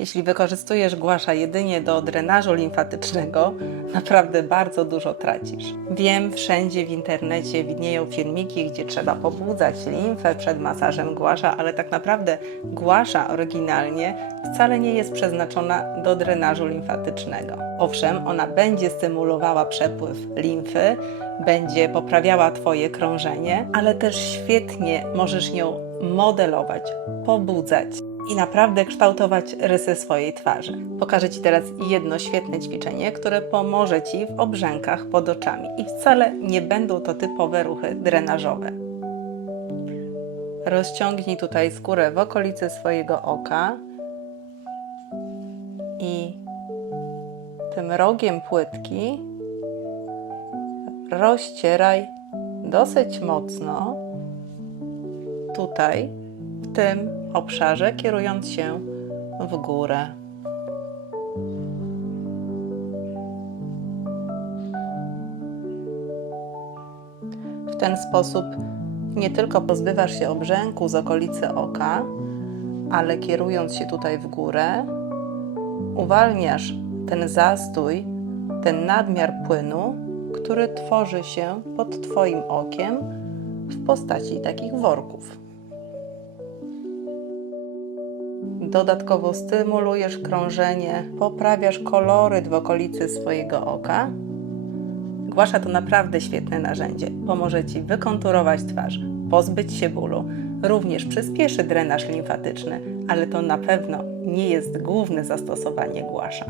Jeśli wykorzystujesz głasza jedynie do drenażu limfatycznego, naprawdę bardzo dużo tracisz. Wiem, wszędzie w internecie widnieją filmiki, gdzie trzeba pobudzać limfę przed masażem głasza, ale tak naprawdę głasza oryginalnie wcale nie jest przeznaczona do drenażu limfatycznego. Owszem, ona będzie stymulowała przepływ limfy, będzie poprawiała Twoje krążenie, ale też świetnie możesz nią modelować, pobudzać i naprawdę kształtować rysy swojej twarzy. Pokażę Ci teraz jedno świetne ćwiczenie, które pomoże Ci w obrzękach pod oczami i wcale nie będą to typowe ruchy drenażowe. Rozciągnij tutaj skórę w okolicy swojego oka i tym rogiem płytki rozcieraj dosyć mocno tutaj, w tym obszarze, kierując się w górę. W ten sposób nie tylko pozbywasz się obrzęku z okolicy oka, ale kierując się tutaj w górę, uwalniasz ten zastój, ten nadmiar płynu, który tworzy się pod Twoim okiem w postaci takich worków. Dodatkowo stymulujesz krążenie, poprawiasz koloryt w okolicy swojego oka. Głasza to naprawdę świetne narzędzie. Pomoże Ci wykonturować twarz, pozbyć się bólu, również przyspieszy drenaż limfatyczny, ale to na pewno nie jest główne zastosowanie głasza.